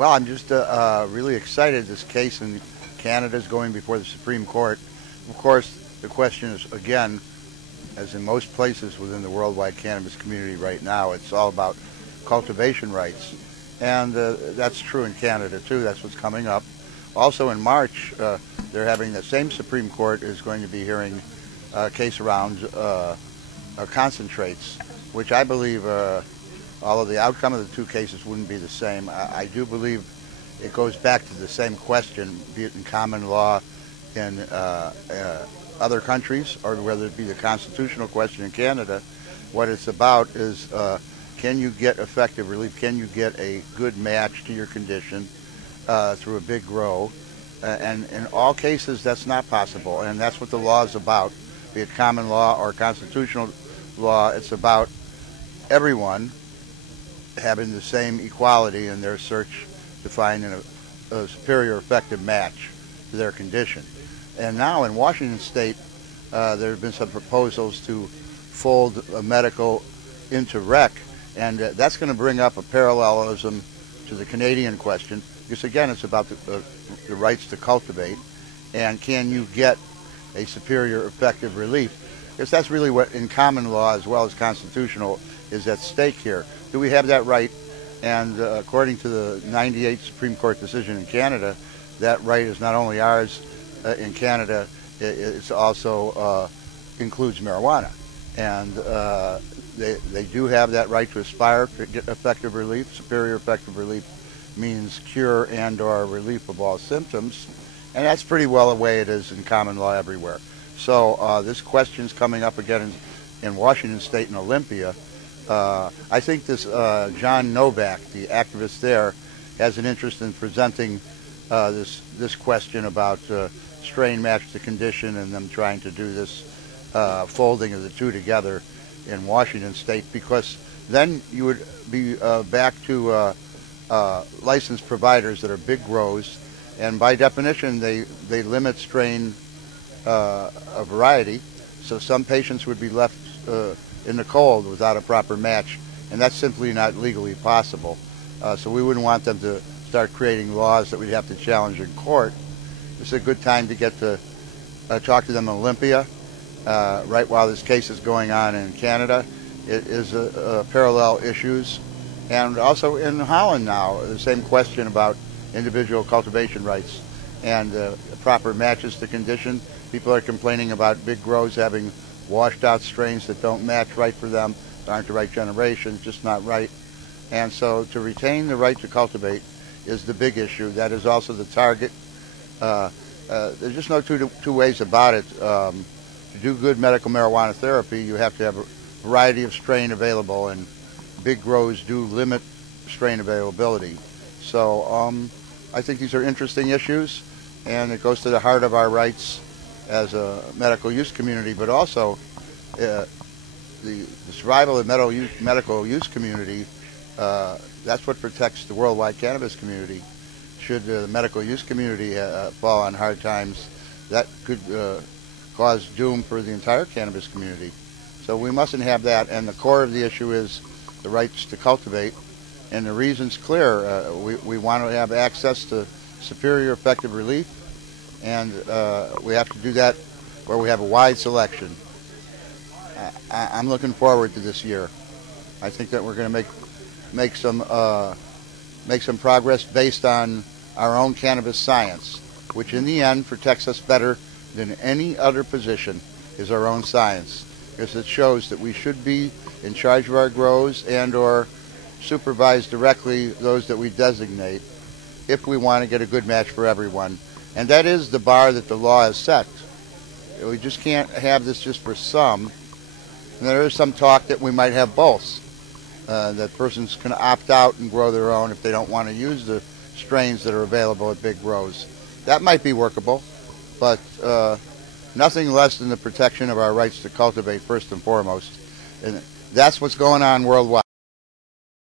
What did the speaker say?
Well, I'm just really excited. This case in Canada is going before the Supreme Court. Of course, the question is, again, as in most places within the worldwide cannabis community right now, it's all about cultivation rights. And that's true in Canada, too. That's what's coming up. Also in March, they're having the same Supreme Court is going to be hearing a case around concentrates, which I believe, although the outcome of the two cases wouldn't be the same, I do believe it goes back to the same question, be it in common law in other countries or whether it be the constitutional question in Canada. What it's about is can you get effective relief? Can you get a good match to your condition through a big grow? And in all cases, that's not possible, and that's what the law is about, be it common law or constitutional law. It's about everyone having the same equality in their search to find a superior effective match to their condition. And now in Washington State, there have been some proposals to fold medical into rec, and that's going to bring up a parallelism to the Canadian question, because again, it's about the rights to cultivate, and can you get a superior effective relief? Because that's really what in common law as well as constitutional is at stake here. Do we have that right? And according to the '98 Supreme Court decision in Canada, that right is not only ours in Canada, it also includes marijuana. And they do have that right to aspire to get effective relief. Superior effective relief means cure and or relief of all symptoms. And that's pretty well the way it is in common law everywhere. So this question's coming up again in Washington State and Olympia. I think this John Novak, the activist there, has an interest in presenting this question about strain match to condition and them trying to do this folding of the two together in Washington State, because then you would be back to licensed providers that are big grows, and by definition they limit strain a variety, so some patients would be left in the cold without a proper match, and that's simply not legally possible. So we wouldn't want them to start creating laws that we'd have to challenge in court. This is a good time to get to talk to them in Olympia, right while this case is going on in Canada. It is parallel issues. And also in Holland now, the same question about individual cultivation rights and proper matches to condition. People are complaining about big grows having washed out strains that don't match right for them, that aren't the right generation, just not right. And so to retain the right to cultivate is the big issue. That is also the target. There's just no two ways about it. To do good medical marijuana therapy, you have to have a variety of strain available, and big grows do limit strain availability. So I think these are interesting issues, and it goes to the heart of our rights as a medical use community, but also the survival of the medical use community. That's what protects the worldwide cannabis community. Should the medical use community fall on hard times, that could cause doom for the entire cannabis community. So we mustn't have that, and the core of the issue is the rights to cultivate, and the reason's clear. We want to have access to superior effective relief, and we have to do that where we have a wide selection. I'm looking forward to this year. I think that we're going to make some progress based on our own cannabis science, which in the end protects us better than any other position is our own science, because it shows that we should be in charge of our grows and or supervise directly those that we designate if we want to get a good match for everyone. And that is the bar that the law has set. We just can't have this just for some. And there is some talk that we might have both. That persons can opt out and grow their own if they don't want to use the strains that are available at big grows. That might be workable, but nothing less than the protection of our rights to cultivate first and foremost. And that's what's going on worldwide.